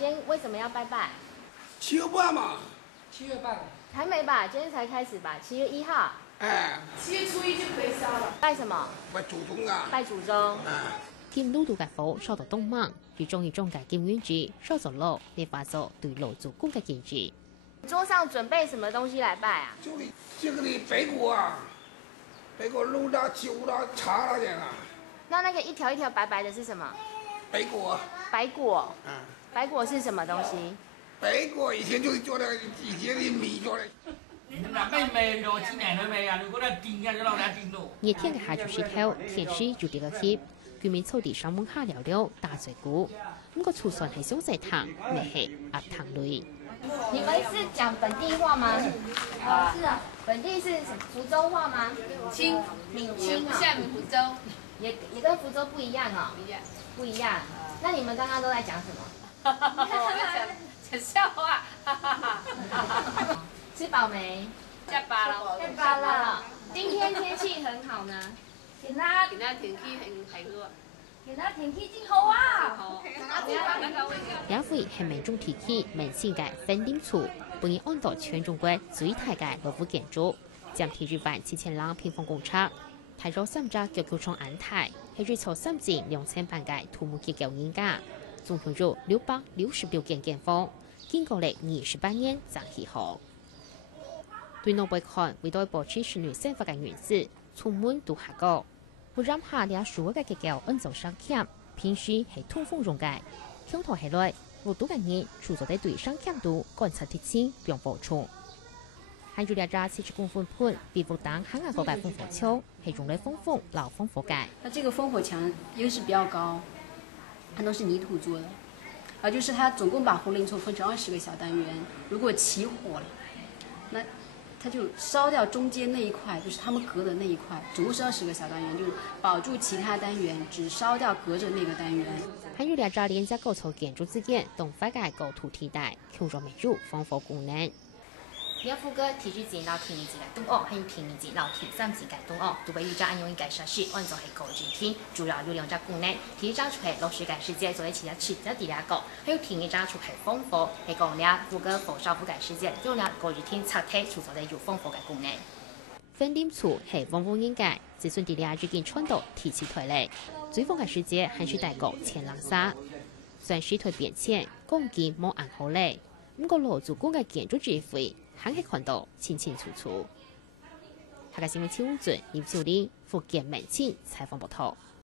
今天为什么要拜拜7月半嘛。7月半。还没吧？今天才开始吧？7月1号。哎。7月初1就可以烧了。拜什么？拜祖宗啊。拜祖宗。兼路度嘅火受到東盟，最中意中嘅建園子，受咗路，你發咗對路做工嘅建議。桌上準備什麼東西來拜啊？這個的白果啊，白果肉啦、酒啦、茶啦這樣啊。那個一條一條白白的是什麼？白果。白果。白果是什麼東西？白果以前就是做的，以前的米做的。熱天嘅下晝時頭，天氣就比較熱，居民草地上門下聊聊打嘴鼓。咁個醋酸係上細糖，咪係鴨糖類。你們是講本地話嗎？是啊，本地是福州話嗎？閩清啊，像福州，也跟福州不一樣哦。不一樣。那你們剛剛都在講什麼？講笑話。吃飽沒？吃飽了。吃飽了。今天天氣很好呢。今天天氣很好。今天天氣真好啊！有會係民眾提起民生嘅粉頂厝，本已按到全中國最大嘅老虎建築，佔地17000呎平方公尺，睇咗3隻腳球場安泰，係最初3至2000萬嘅土木結構研價，總共有666件建房，經過了28年才起好。對內部看，為咗保持室內生活嘅原則，充滿都下高。會ram下啲樹嘅結構按照上鉗，平時係通風溶解，向頭下來，無多嘅熱，除咗對上鉗度觀察特徵並補充。還有2隻40公分盤，比不當行下個嘅烽火牆，係用來封風老烽火蓋。那這個烽火牆優勢比較高，它都是泥土做的，就是它總共把紅林厝分成20個小單元，如果起火了，那它就燒掉中間那一塊，就是他們隔的那一塊，總共是20個小單元，就是保住其他單元，只燒掉隔着那個單元。還有2隻連接高層建築之間，動法嘅構圖替代，強咗沒有防火功能。你副歌提出前老天意嘅東岸，還有天意前老天3字嘅東岸，都被預計按用嘅設施，按照係高級天，主要有2隻功能。第一隻就係落水嘅世界，做喺其他設置第2個，還有第二隻就係烽火，係講倆副歌火燒覆蓋世界，做倆高級天拆體，除咗係有烽火嘅功能。粉頂厝係旺旺應該，只算第2隻件穿到提起退嚟，最風嘅世界還是大過前兩沙，算是退變遷，講見冇按好嚟，咁個老祖公嘅建築智慧。還係看到清清楚楚。下個新聞7:5，葉兆玲福建民情採訪報道。